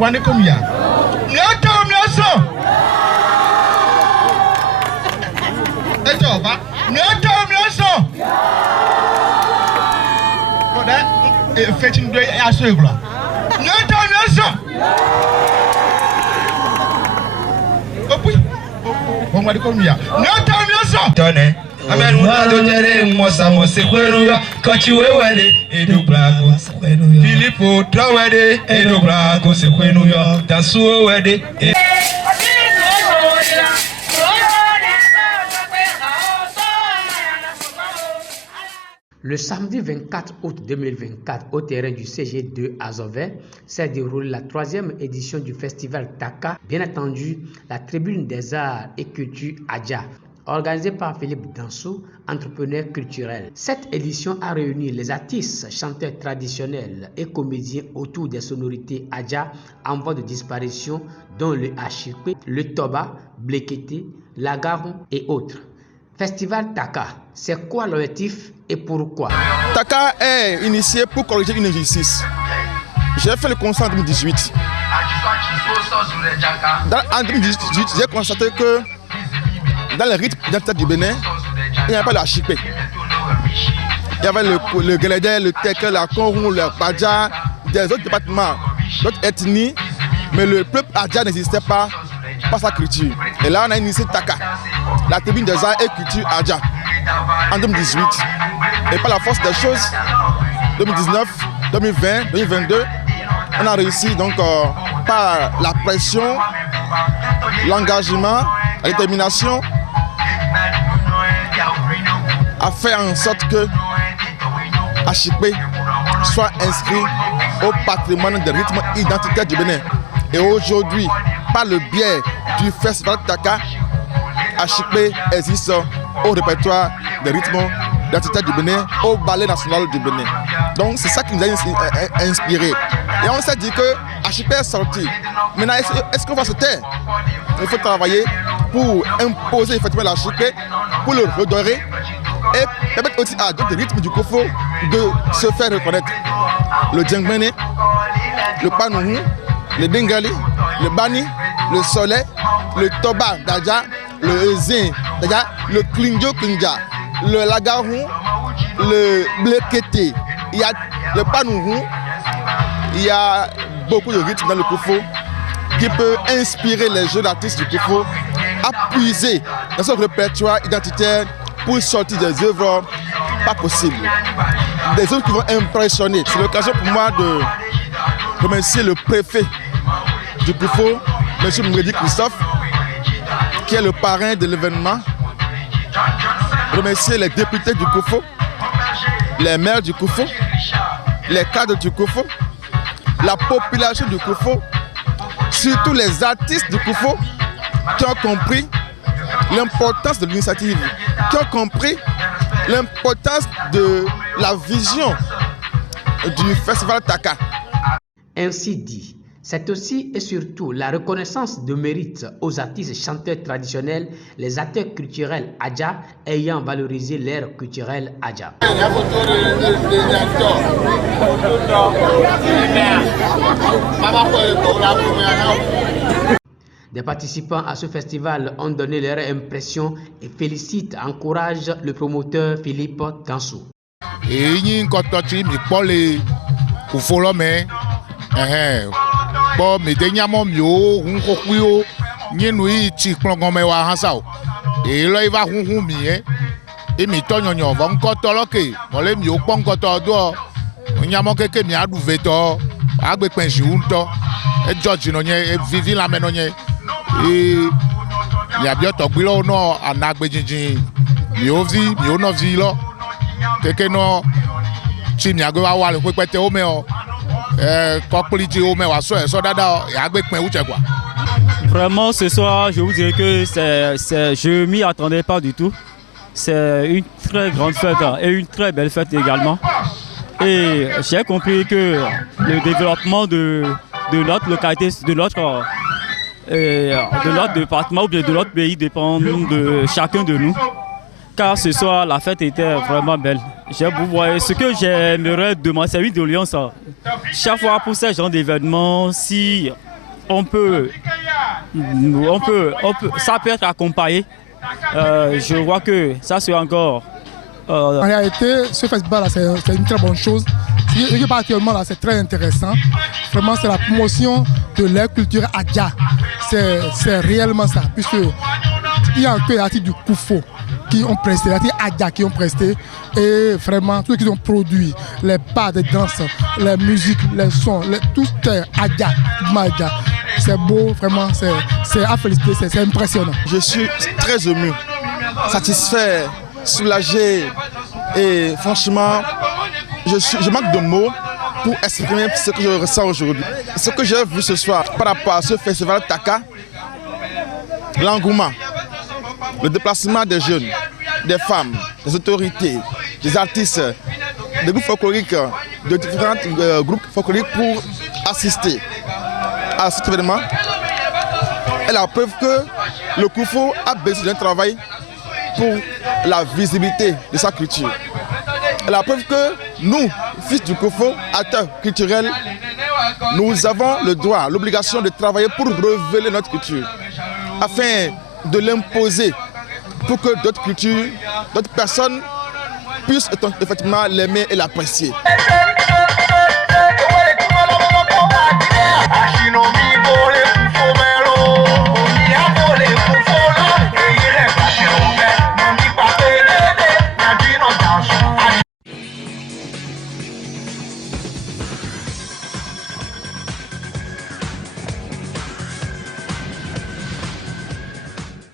wane komia. Miata miaso. Eto ba. Miata miaso. Koda fetching do aso egula. Miata miaso. Opui. On wane komia. Miata miaso. Tone. Amen mutado jere mosa mosekweruya kachiwewele edubrako sekwenuya Filipo trawede edubrako sekwenuya tasuwede. Le samedi 24 août 2024, au terrain du CG2 à Zové, s'est déroulée la 3e édition du festival Taka, bien entendu la Tribune des Arts et Culture Adja, organisée par Philippe Dansou, entrepreneur culturel. Cette édition a réuni les artistes, chanteurs traditionnels et comédiens autour des sonorités Adja en voie de disparition, dont le Hachikwe, le Toba, Blekete, l'Agaron et autres. Festival Taka, c'est quoi l'objectif et pourquoi? Taka est initié pour corriger une injustice. J'ai fait le constat en 2018. En 2018, j'ai constaté que dans le rythme identitaire du Bénin, il n'y avait pas le Hachikwe. Il y avait le Guélédé, le Teke, la Konrou, le Badja, des autres départements, d'autres ethnies, mais le peuple Adja n'existait pas sa culture. Et là, on a initié Taka, la tribune des arts et culture Adja, en 2018. Et par la force des choses, 2019, 2020, 2022, on a réussi donc par la pression, l'engagement, la détermination, à faire en sorte que Hachikwe soit inscrit au patrimoine des rythmes identitaires du Bénin. Et aujourd'hui, par le biais du festival Taka, Hachikwe existe au répertoire des rythmes identitaires du Bénin, au ballet national du Bénin. Donc c'est ça qui nous a inspiré. Et on s'est dit que Hachikwe est sorti. Maintenant, est-ce qu'on va se taire? Il faut travailler pour imposer effectivement l'Hachikwe, pour le redorer et permettre aussi à d'autres rythmes du Kofo de se faire reconnaître. Le Djengbene, le Panourou, le Bengali, le Bani, le Soleil, le Toba d'Adja, le Zin d'Adja, le Klingjo Klingja, le Lagarou, le Blekete, il y a le Panourou, il y a beaucoup de rythmes dans le Kofo qui peut inspirer les jeunes artistes du Kofo à puiser dans son répertoire identitaire pour sortir des œuvres pas possibles, des œuvres qui vont impressionner. C'est l'occasion pour moi de remercier le préfet du Kofo, M. Mouedi Christophe, qui est le parrain de l'événement. Remercier les députés du Kofo, les maires du Kofo, les cadres du Kofo, la population du Kofo, surtout les artistes du Kofo qui ont compris l'importance de l'initiative, qui ont compris l'importance de la vision du festival Taka. Ainsi dit, c'est aussi et surtout la reconnaissance de mérite aux artistes chanteurs traditionnels, les acteurs culturels Adja ayant valorisé l'ère culturelle Adja. Des participants à ce festival ont donné leur impression et félicitent, encouragent le promoteur Philippe Dansou. Bon, mais dernièrement, on et là, il va et mi tonyo nyo va encore toloke ole mi o pon koto do nyamo keke mi adu veto agbe penji unto e George no nye e vivi la meno nye e mi abio to gbilo no anagbe jinjin mi o no vi lo keke no chi mi agbe wa le pepete o me o kopoliti o me wa so dada e agbe pen uche kwa. Vraiment, ce soir, je vous dirais que je m'y attendais pas du tout. C'est une très grande fête et une très belle fête également. Et j'ai compris que le développement de notre localité, de notre département ou bien de notre pays dépend de chacun de nous. car ce soir la fête était vraiment belle. Vous voyez, ce que j'aimerais demander, c'est une doléance. Chaque fois pour ces genre d'événements, si on peut, ça peut être accompagné. Je vois que ça c'est encore. En réalité, ce festival c'est une très bonne chose. Actuellement là, c'est très intéressant. Vraiment, c'est la promotion de la culture Adja. C'est réellement ça, puisque il y a un peu l'artiste du Koufo qui ont presté, l'artiste Adja qui ont presté, et vraiment tous ceux qui ont produit les pas de danse, les musiques, les sons, tout est Adja. C'est beau, vraiment, c'est à féliciter, c'est impressionnant. Je suis très ému, satisfait, soulagé et franchement, je manque de mots pour exprimer ce que je ressens aujourd'hui. Ce que j'ai vu ce soir par rapport à ce festival Taka, l'engouement, le déplacement des jeunes, des femmes, des autorités, des artistes, des groupes folkloriques, de différents groupes folkloriques pour assister à cet événement est la preuve que le Koufo a besoin d'un travail pour la visibilité de sa culture. Et la preuve que nous, fils du Koufo, acteurs culturels, nous avons le droit, l'obligation de travailler pour révéler notre culture, afin de l'imposer pour que d'autres cultures, d'autres personnes puissent effectivement l'aimer et l'apprécier.